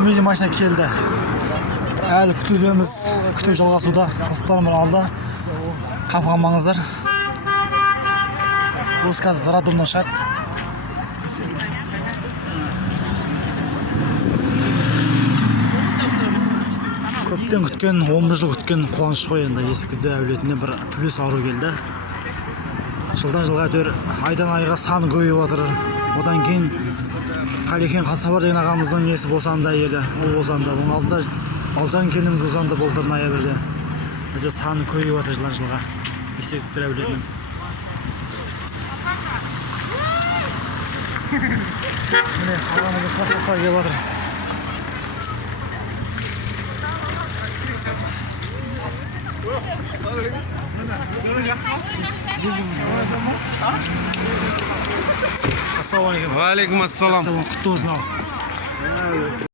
Ümidi maçına keldi. Әлі күтудеміз, күту жалғасуда. Қызықтарымын алда. Қапқанмаңыздар. Осы қазір Зарадомнан шығады. Көптен күткен, 11 жыл күткен қуаныш қой енді. Ескіде әулетіне бір плюс ару келді. Жылдан жылға әйтеуір айдан айға саны көбейіп жатыр. Одан кейін Қалекен Қасабар деген ағамыздың несі босанды әйелі. Ол босанды. Оның алдында Балжан келініміз босанды былтыр ноябрьде. Әйтеуір саны көбейіп жатыр жылдан жылға. Ескіде әулетінің. Міне ағамыздың қасқасқа келіп жатыр. Ассалаумағалейкум. Валейкум ассалам. Құтты болсын.